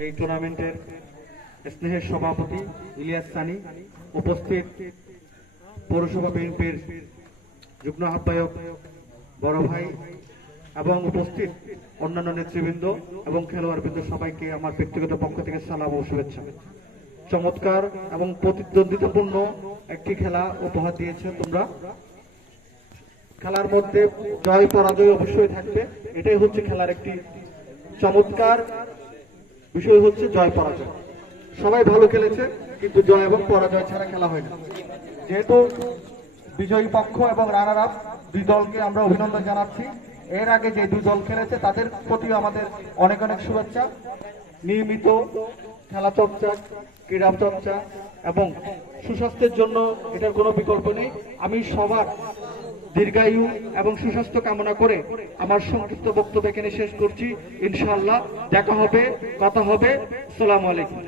এই টুর্নামেন্টের স্নেহের সভাপতি ইলিয়াস সানি, উপস্থিত পৌরসভা বিএনপির যুগ্ম আহ্বায়ক বড় ভাই এবং উপস্থিত অন্যান্য নেতৃবৃন্দ এবং খেলোয়াড়বৃন্দ, সবাইকে আমার ব্যক্তিগত পক্ষ থেকে সালাম ও শুভেচ্ছা। চমৎকার এবং প্রতিদ্বন্দ্বিতাপূর্ণ একটি খেলা উপহার দিয়েছে তোমরা। খেলার মধ্যে জয় পরাজয় অবশ্যই থাকবে, এটাই হচ্ছে খেলার একটি চমৎকার বিষয়, হচ্ছে জয় পরাজয়। সবাই ভালো খেলেছে, কিন্তু জয় এবং পরাজয় ছাড়া খেলা হয় না। যেহেতু বিজয়ী পক্ষ এবং রানার আপ দুই দলকে আমরা অভিনন্দন জানাচ্ছি। এর আগে যে দুই দল খেলেছে তাদের প্রতিও আমাদের অনেক অনেক শুভেচ্ছা। নিয়মিত খেলা চর্চা, ক্রীড়া চর্চা এবং সুস্বাস্থ্যের জন্য এটার কোনো বিকল্প নেই। আমি সবার দীর্ঘায়ু এবং সুস্বাস্থ্য কামনা করে আমার সংক্ষিপ্ত বক্তব্য এখানে শেষ করছি। ইনশাআল্লাহ দেখা হবে, কথা হবে। আসসালামু আলাইকুম।